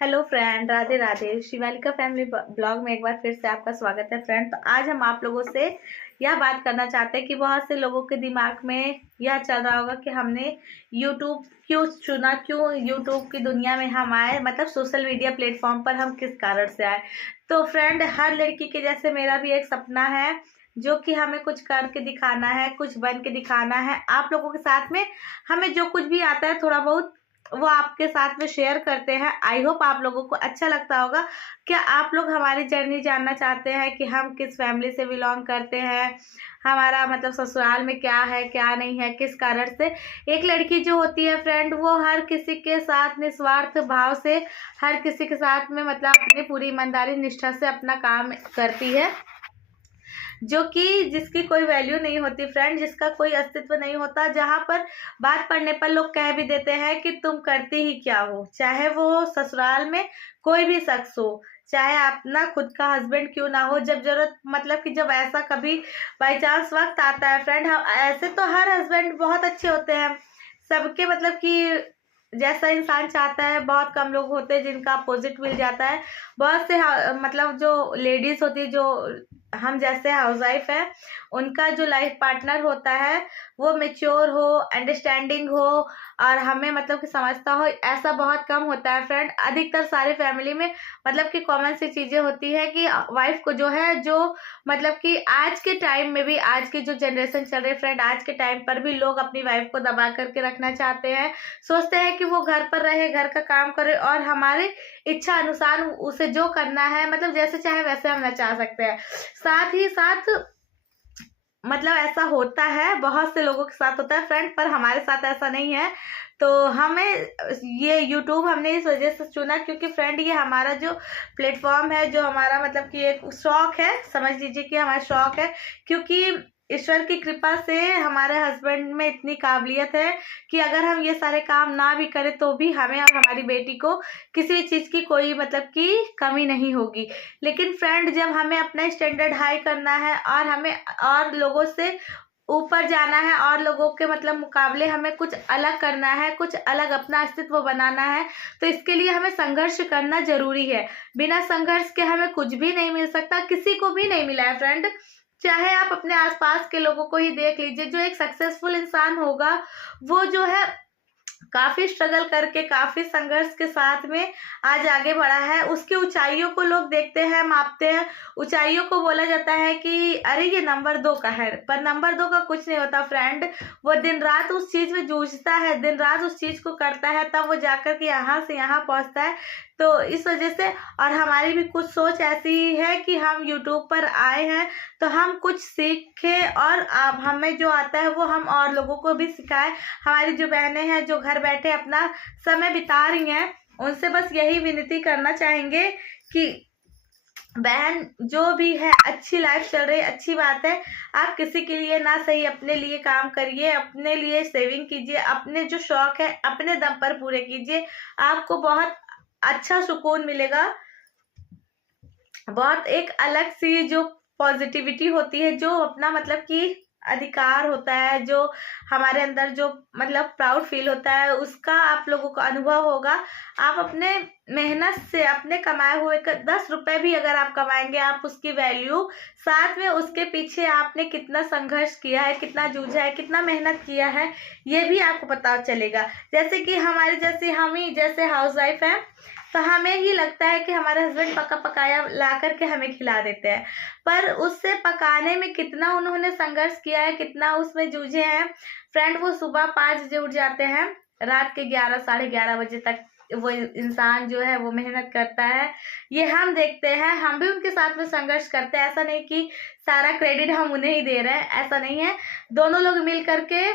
Hello friend, Radhe Radhe. Shivalika family blog में एक बार फिर से आपका स्वागत है फ्रेंड। तो आज हम आप लोगों से यह बात करना चाहते हैं कि बहुत से लोगों के दिमाग में यह चल रहा होगा कि हमने यूट्यूब क्यों चुना, क्यों यूट्यूब की दुनिया में हम आए, मतलब सोशल मीडिया प्लेटफॉर्म पर हम किस कारण से आए। तो फ्रेंड, हर लड़की के जैसे मेरा भी एक सपना है जो कि हमें कुछ करके दिखाना है, कुछ बन के दिखाना है। आप लोगों के साथ में हमें जो कुछ भी आता है थोड़ा बहुत वो आपके साथ में शेयर करते हैं। आई होप आप लोगों को अच्छा लगता होगा। क्या आप लोग हमारी जर्नी जानना चाहते हैं कि हम किस फैमिली से बिलोंग करते हैं, हमारा मतलब ससुराल में क्या है क्या नहीं है, किस कारण से। एक लड़की जो होती है फ्रेंड, वो हर किसी के साथ निस्वार्थ भाव से, हर किसी के साथ में मतलब अपनी पूरी ईमानदारी निष्ठा से अपना काम करती है, जो कि जिसकी कोई वैल्यू नहीं होती फ्रेंड, जिसका कोई अस्तित्व नहीं होता, जहाँ पर बात पड़ने पर लोग कह भी देते हैं कि तुम करती ही क्या हो। चाहे वो ससुराल में कोई भी शख्स हो, चाहे अपना खुद का हस्बैंड क्यों ना हो, जब जरूरत मतलब कि जब ऐसा कभी बाई चांस वक्त आता है फ्रेंड, हम ऐसे तो हर हस्बैंड बहुत अच्छे होते हैं सबके, मतलब कि जैसा इंसान चाहता है। बहुत कम लोग होते हैं जिनका अपोजिट मिल जाता है। बहुत से मतलब जो लेडीज होती है, जो हम जैसे हाउसवाइफ है, उनका जो लाइफ पार्टनर होता है वो मेच्योर हो, अंडरस्टैंडिंग हो और हमें मतलब कि समझता हो, ऐसा बहुत कम होता है फ्रेंड। अधिकतर सारी फैमिली में मतलब कि कॉमन सी चीजें होती है कि वाइफ को जो है, जो मतलब कि आज के टाइम में भी, आज की जो जनरेशन चल रही है फ्रेंड, आज के टाइम पर भी लोग अपनी वाइफ को दबा करके रखना चाहते हैं। सोचते हैं कि वो घर पर रहे, घर का काम करे और हमारे इच्छा अनुसार उसे जो करना है, मतलब जैसे चाहे वैसे हम नचा सकते हैं। साथ ही साथ मतलब ऐसा होता है, बहुत से लोगों के साथ होता है फ्रेंड, पर हमारे साथ ऐसा नहीं है। तो हमें ये यूट्यूब हमने इस वजह से चुना क्योंकि फ्रेंड ये हमारा जो प्लेटफॉर्म है, जो हमारा मतलब कि एक शौक है, समझ लीजिए कि हमारा शौक है। क्योंकि ईश्वर की कृपा से हमारे हस्बैंड में इतनी काबिलियत है कि अगर हम ये सारे काम ना भी करें तो भी हमें और हमारी बेटी को किसी भी चीज़ की कोई मतलब कि कमी नहीं होगी। लेकिन फ्रेंड, जब हमें अपना स्टैंडर्ड हाई करना है और हमें और लोगों से ऊपर जाना है और लोगों के मतलब मुकाबले हमें कुछ अलग करना है, कुछ अलग अपना अस्तित्व बनाना है, तो इसके लिए हमें संघर्ष करना जरूरी है। बिना संघर्ष के हमें कुछ भी नहीं मिल सकता, किसी को भी नहीं मिला है फ्रेंड। चाहे आप अपने आसपास के लोगों को ही देख लीजिए, जो एक सक्सेसफुल इंसान होगा वो जो है काफी स्ट्रगल करके, काफी संघर्ष के साथ में आज आगे बढ़ा है। उसकी ऊंचाइयों को लोग देखते हैं, मापते हैं। ऊंचाइयों को बोला जाता है कि अरे ये नंबर 2 का है, पर नंबर 2 का कुछ नहीं होता फ्रेंड। वो दिन रात उस चीज में जूझता है, दिन रात उस चीज को करता है, तब वो जाकर के यहाँ से यहाँ पहुंचता है। तो इस वजह से, और हमारी भी कुछ सोच ऐसी है कि हम यूट्यूब पर आए हैं तो हम कुछ सीखें और आप हमें जो आता है वो हम और लोगों को भी सिखाएं। हमारी जो बहनें हैं जो घर बैठे अपना समय बिता रही हैं, उनसे बस यही विनती करना चाहेंगे कि बहन, जो भी है अच्छी लाइफ चल रही है, अच्छी बात है। आप किसी के लिए ना सही, अपने लिए काम करिए, अपने लिए सेविंग कीजिए, अपने जो शौक है अपने दम पर पूरे कीजिए। आपको बहुत अच्छा सुकून मिलेगा, बहुत एक अलग सी जो पॉजिटिविटी होती है, जो अपना मतलब कि अधिकार होता है, जो हमारे अंदर जो मतलब प्राउड फील होता है, उसका आप लोगों को अनुभव होगा। आप अपने मेहनत से अपने कमाए हुए 10 रुपए भी अगर आप कमाएंगे, आप उसकी वैल्यू, साथ में उसके पीछे आपने कितना संघर्ष किया है, कितना जूझा है, कितना मेहनत किया है, ये भी आपको पता चलेगा। जैसे कि हमारे जैसे, हम ही जैसे हाउस वाइफ है, तो हमें ही लगता है कि हमारे हस्बैंड पका पकाया ला करके हमें खिला देते हैं, पर उससे पकाने में कितना उन्होंने संघर्ष किया है, कितना उसमें जूझे हैं फ्रेंड। वो सुबह 5 बजे उठ जाते हैं, रात के 11 साढ़े 11 बजे तक वो इंसान जो है वो मेहनत करता है। ये हम देखते हैं, हम भी उनके साथ में संघर्ष करते हैं। ऐसा नहीं कि सारा क्रेडिट हम उन्हें ही दे रहे हैं, ऐसा नहीं है। दोनों लोग मिल करके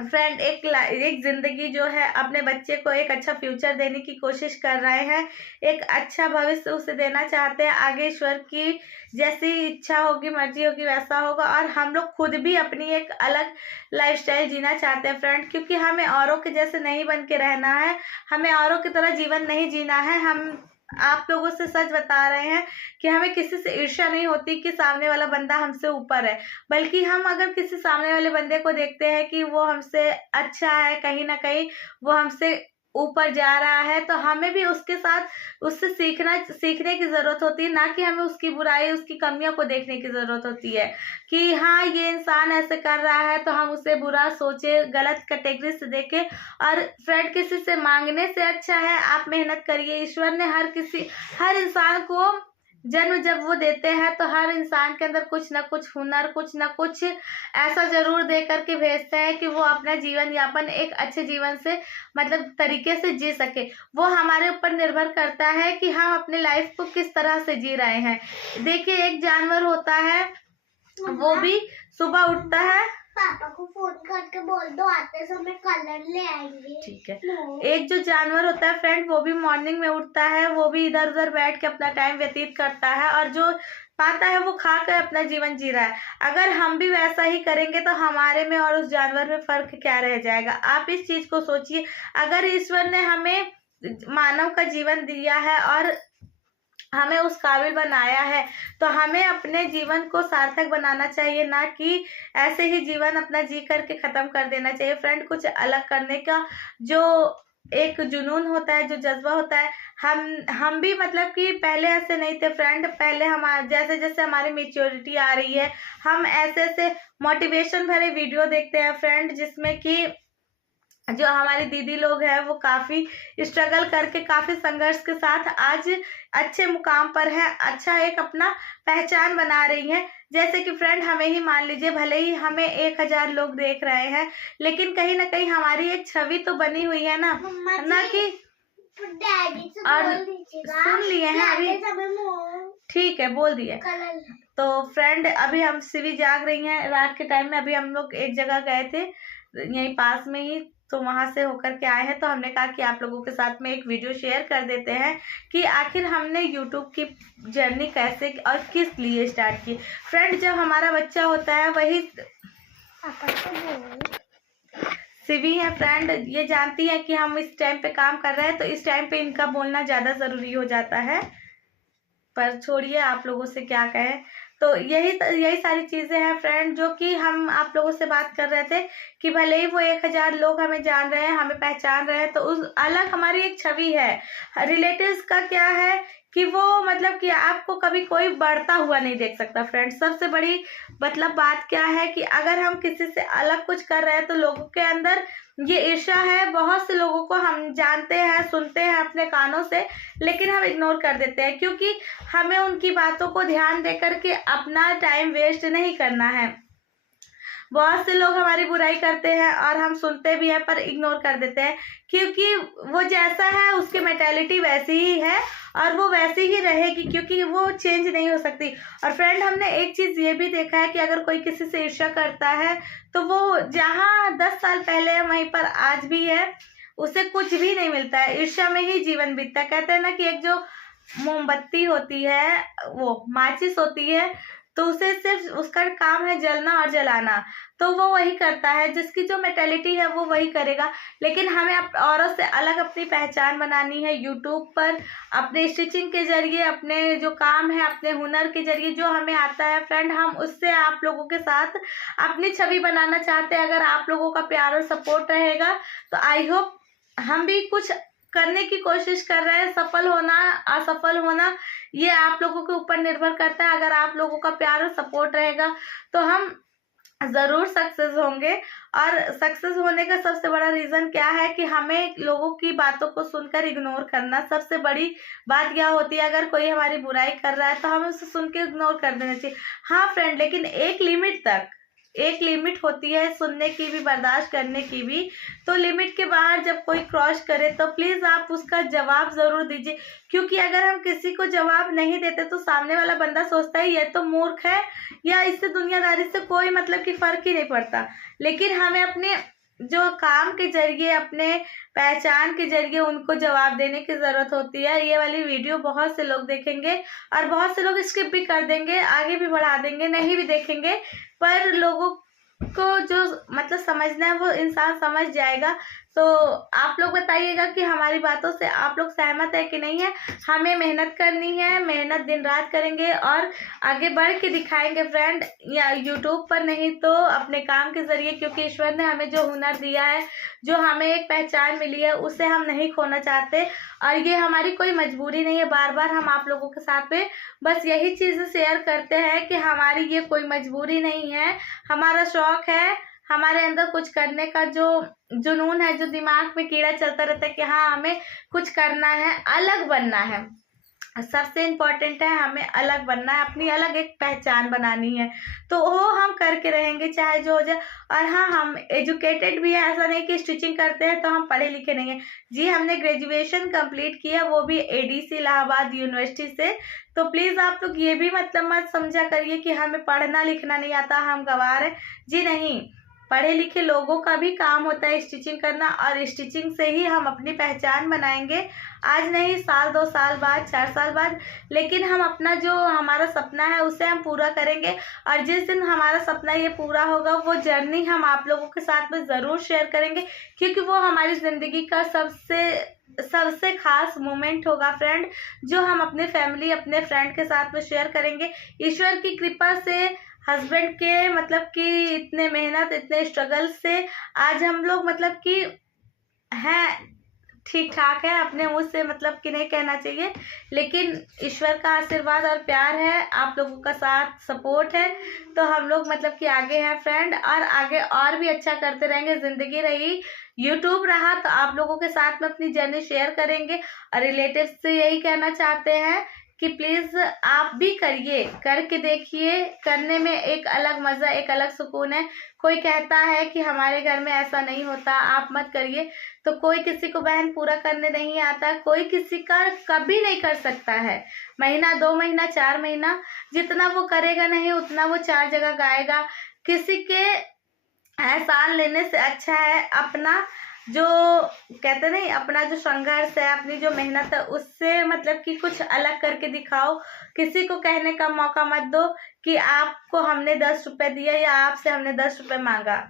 फ्रेंड एक जिंदगी जो है, अपने बच्चे को एक अच्छा फ्यूचर देने की कोशिश कर रहे हैं, एक अच्छा भविष्य उसे देना चाहते हैं। आगे ईश्वर की जैसी इच्छा होगी, मर्जी होगी, वैसा होगा। और हम लोग खुद भी अपनी एक अलग लाइफस्टाइल जीना चाहते हैं फ्रेंड, क्योंकि हमें औरों के जैसे नहीं बन के रहना है, हमें औरों की तरह जीवन नहीं जीना है। हम आप लोगों से सच बता रहे हैं कि हमें किसी से ईर्ष्या नहीं होती कि सामने वाला बंदा हमसे ऊपर है, बल्कि हम अगर किसी सामने वाले बंदे को देखते हैं कि वो हमसे अच्छा है, कहीं ना कहीं वो हमसे ऊपर जा रहा है तो हमें भी उसके साथ उससे सीखने की ज़रूरत होती है, ना कि हमें उसकी बुराई, उसकी कमियों को देखने की ज़रूरत होती है कि हाँ ये इंसान ऐसे कर रहा है तो हम उसे बुरा सोचे, गलत कैटेगरी से देखें। और फ्रेंड, किसी से मांगने से अच्छा है आप मेहनत करिए। ईश्वर ने हर इंसान को जन्म जब वो देते हैं तो हर इंसान के अंदर कुछ ना कुछ हुनर, कुछ ना कुछ ऐसा जरूर दे करके भेजते हैं कि वो अपना जीवन यापन एक अच्छे जीवन से मतलब तरीके से जी सके। वो हमारे ऊपर निर्भर करता है कि हम अपने लाइफ को किस तरह से जी रहे हैं। देखिए, एक जानवर होता है, वो भी सुबह उठता है, पापा को फोन करके बोल दो आते समय कलर ले आएंगे। ठीक है। एक जो जानवर होता है फ्रेंड, वो भी मॉर्निंग में उठता है, वो भी इधर उधर बैठ के अपना टाइम व्यतीत करता है और जो पाता है वो खा कर अपना जीवन जी रहा है। अगर हम भी वैसा ही करेंगे तो हमारे में और उस जानवर में फर्क क्या रह जाएगा। आप इस चीज को सोचिए। अगर ईश्वर ने हमें मानव का जीवन दिया है और हमें उस काबिल बनाया है तो हमें अपने जीवन को सार्थक बनाना चाहिए, ना कि ऐसे ही जीवन अपना जी करके खत्म कर देना चाहिए। फ्रेंड, कुछ अलग करने का जो एक जुनून होता है, जो जज्बा होता है, हम भी मतलब कि पहले ऐसे नहीं थे फ्रेंड। पहले हम जैसे जैसे हमारी मेच्योरिटी आ रही है, हम ऐसे ऐसे मोटिवेशन भरे वीडियो देखते हैं फ्रेंड, जिसमें कि जो हमारी दीदी लोग हैं वो काफ़ी स्ट्रगल करके, काफ़ी संघर्ष के साथ आज अच्छे मुकाम पर है, अच्छा एक अपना पहचान बना रही है। जैसे कि फ्रेंड, हमें ही मान लीजिए, भले ही हमें 1000 लोग देख रहे हैं, लेकिन कहीं ना कहीं हमारी एक छवि तो बनी हुई है ना कि डैडी से और बोल दीजिएगा। सुन लिए हैं अभी, ठीक है, बोल दिए। तो फ्रेंड, अभी हम सिवी जाग रही हैं रात के टाइम में। अभी हम लोग एक जगह गए थे यहीं पास में ही, तो वहां से होकर के आए हैं, तो हमने कहा कि आप लोगों के साथ में एक वीडियो शेयर कर देते हैं कि आखिर हमने यूट्यूब की जर्नी कैसे और किस लिए स्टार्ट की। फ्रेंड, जब हमारा बच्चा होता है, वही सिवी है फ्रेंड, ये जानती है कि हम इस टाइम पे काम कर रहे हैं, तो इस टाइम पे इनका बोलना ज़्यादा ज़रूरी हो जाता है। पर छोड़िए, आप लोगों से क्या कहें। तो यही सारी चीज़ें हैं फ्रेंड, जो कि हम आप लोगों से बात कर रहे थे कि भले ही वो 1000 लोग हमें जान रहे हैं, हमें पहचान रहे हैं, तो उस अलग हमारी एक छवि है। रिलेटिव्स का क्या है कि वो मतलब कि आपको कभी कोई बढ़ता हुआ नहीं देख सकता फ्रेंड। सबसे बड़ी मतलब बात क्या है कि अगर हम किसी से अलग कुछ कर रहे हैं तो लोगों के अंदर ये ईर्ष्या है। बहुत से लोगों को हम जानते हैं, सुनते हैं अपने कानों से, लेकिन हम इग्नोर कर देते हैं, क्योंकि हमें उनकी बातों को ध्यान देकर के अपना टाइम वेस्ट नहीं करना है। बहुत से लोग हमारी बुराई करते हैं और हम सुनते भी हैं पर इग्नोर कर देते हैं, क्योंकि वो जैसा है उसकी मेंटालिटी वैसी ही है और वो वैसी ही रहेगी, क्योंकि वो चेंज नहीं हो सकती। और फ्रेंड, हमने एक चीज़ ये भी देखा है कि अगर कोई किसी से ईर्ष्या करता है तो वो जहाँ 10 साल पहले है वहीं पर आज भी है, उसे कुछ भी नहीं मिलता है, ईर्ष्या में ही जीवन बीतता है। कहते हैं ना कि एक जो मोमबत्ती होती है, वो माचिस होती है, तो उसे सिर्फ उसका काम है जलना और जलाना, तो वो वही करता है। जिसकी जो मेंटालिटी है वो वही करेगा। लेकिन हमें औरों से अलग अपनी पहचान बनानी है। यूट्यूब पर अपने स्टिचिंग के जरिए, अपने जो काम है, अपने हुनर के जरिए जो हमें आता है फ्रेंड, हम उससे आप लोगों के साथ अपनी छवि बनाना चाहते हैं। अगर आप लोगों का प्यार और सपोर्ट रहेगा तो आई होप हम भी कुछ करने की कोशिश कर रहे हैं। सफल होना असफल होना ये आप लोगों के ऊपर निर्भर करता है। अगर आप लोगों का प्यार और सपोर्ट रहेगा तो हम ज़रूर सक्सेस होंगे। और सक्सेस होने का सबसे बड़ा रीज़न क्या है कि हमें लोगों की बातों को सुनकर इग्नोर करना। सबसे बड़ी बात क्या होती है, अगर कोई हमारी बुराई कर रहा है तो हमें उसे सुन के इग्नोर कर देना चाहिए। हाँ फ्रेंड, लेकिन एक लिमिट तक, एक लिमिट होती है सुनने की भी, बर्दाश्त करने की भी। तो लिमिट के बाहर जब कोई क्रॉस करे तो प्लीज़ आप उसका जवाब ज़रूर दीजिए, क्योंकि अगर हम किसी को जवाब नहीं देते तो सामने वाला बंदा सोचता है ये तो मूर्ख है, या इससे दुनियादारी से कोई मतलब कि फ़र्क ही नहीं पड़ता। लेकिन हमें अपने जो काम के जरिए, अपने पहचान के जरिए उनको जवाब देने की ज़रूरत होती है। ये वाली वीडियो बहुत से लोग देखेंगे और बहुत से लोग स्किप भी कर देंगे, आगे भी बढ़ा देंगे, नहीं भी देखेंगे, पर लोगों को जो मतलब समझना है वो इंसान समझ जाएगा। तो आप लोग बताइएगा कि हमारी बातों से आप लोग सहमत है कि नहीं है। हमें मेहनत करनी है, मेहनत दिन रात करेंगे और आगे बढ़ के दिखाएंगे फ्रेंड, या यूट्यूब पर नहीं तो अपने काम के जरिए, क्योंकि ईश्वर ने हमें जो हुनर दिया है, जो हमें एक पहचान मिली है, उसे हम नहीं खोना चाहते। और ये हमारी कोई मजबूरी नहीं है। बार बार हम आप लोगों के साथ में बस यही चीज़ शेयर करते हैं कि हमारी ये कोई मजबूरी नहीं है, हमारा शौक है, हमारे अंदर कुछ करने का जो जुनून है, जो दिमाग में कीड़ा चलता रहता है कि हाँ हमें कुछ करना है, अलग बनना है। सबसे इम्पोर्टेंट है हमें अलग बनना है, अपनी अलग एक पहचान बनानी है, तो वो हम करके रहेंगे चाहे जो हो जाए। और हाँ, हम एजुकेटेड भी है, ऐसा नहीं कि स्टिचिंग करते हैं तो हम पढ़े लिखे नहीं हैं। जी, हमने ग्रेजुएशन कंप्लीट किया, वो भी एडीसी इलाहाबाद यूनिवर्सिटी से। तो प्लीज़ आप लोग ये भी मतलब मत समझा करिए कि हमें पढ़ना लिखना नहीं आता, हम गंवार हैं। जी नहीं, पढ़े लिखे लोगों का भी काम होता है स्टिचिंग करना, और स्टिचिंग से ही हम अपनी पहचान बनाएंगे। आज नहीं, साल 2 साल बाद, 4 साल बाद, लेकिन हम अपना जो हमारा सपना है उसे हम पूरा करेंगे। और जिस दिन हमारा सपना ये पूरा होगा, वो जर्नी हम आप लोगों के साथ में ज़रूर शेयर करेंगे, क्योंकि वो हमारी ज़िंदगी का सबसे खास मोमेंट होगा फ्रेंड, जो हम अपने फैमिली, अपने फ्रेंड के साथ में शेयर करेंगे। ईश्वर की कृपा से, हस्बैंड के मतलब कि इतने मेहनत, इतने स्ट्रगल से आज हम लोग मतलब कि हैं, ठीक ठाक है। अपने मुँह से मतलब कि नहीं कहना चाहिए, लेकिन ईश्वर का आशीर्वाद और प्यार है, आप लोगों का साथ सपोर्ट है, तो हम लोग मतलब कि आगे हैं फ्रेंड, और आगे और भी अच्छा करते रहेंगे। ज़िंदगी रही, यूट्यूब रहा, तो आप लोगों के साथ में अपनी जर्नी शेयर करेंगे। और रिलेटिव्स से यही कहना चाहते हैं कि प्लीज़ आप भी करिए, करके देखिए, करने में एक अलग मज़ा, एक अलग सुकून है। कोई कहता है कि हमारे घर में ऐसा नहीं होता, आप मत करिए, तो कोई किसी को बहन पूरा करने नहीं आता, कोई किसी का कभी नहीं कर सकता है। महीना, 2 महीना, 4 महीना, जितना वो करेगा नहीं उतना वो 4 जगह गाएगा। किसी के एहसान लेने से अच्छा है अपना जो कहते नहीं, अपना जो संघर्ष है, अपनी जो मेहनत है, उससे मतलब कि कुछ अलग करके दिखाओ। किसी को कहने का मौका मत दो कि आपको हमने 10 रुपये दिए या आपसे हमने 10 रुपये मांगा।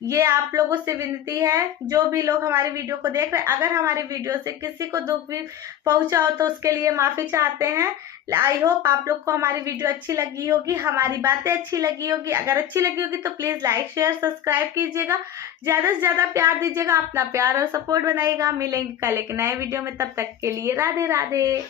ये आप लोगों से विनती है, जो भी लोग हमारी वीडियो को देख रहे हैं, अगर हमारी वीडियो से किसी को दुख भी पहुंचा हो तो उसके लिए माफ़ी चाहते हैं। आई होप आप लोग को हमारी वीडियो अच्छी लगी होगी, हमारी बातें अच्छी लगी होगी। अगर अच्छी लगी होगी तो प्लीज़ लाइक शेयर सब्सक्राइब कीजिएगा, ज़्यादा से ज़्यादा प्यार दीजिएगा, अपना प्यार और सपोर्ट बनाइएगा। मिलेंगे कल एक नए वीडियो में, तब तक के लिए राधे राधे।